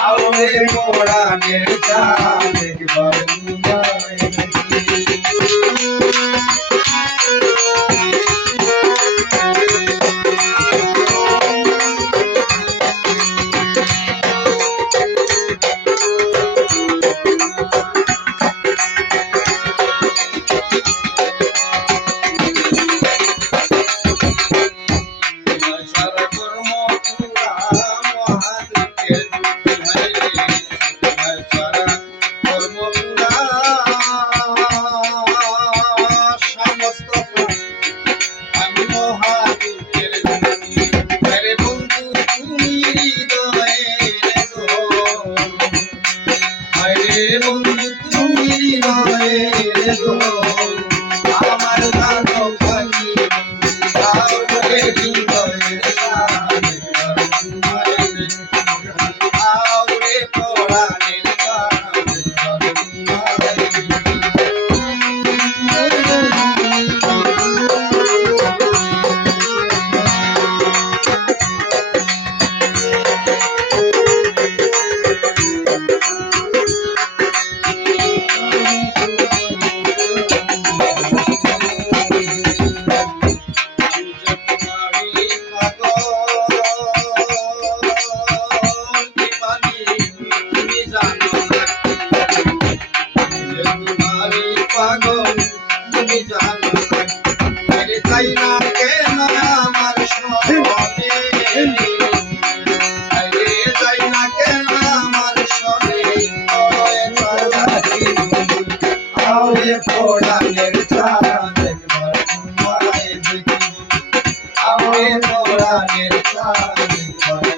Ahora que por aquí está, que por aquí বন্ধু তুমি নয় আমার ভালো পাখি পোড়ানের চারা দেখবার তোমায় দেখি আমি পোড়ানের চারা দেখবার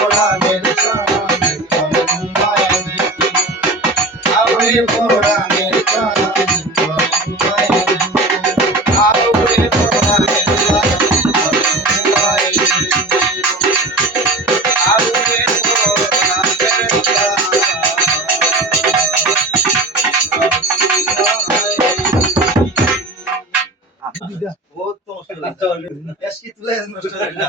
Otom söyledi. Eski tülez mi söyledi?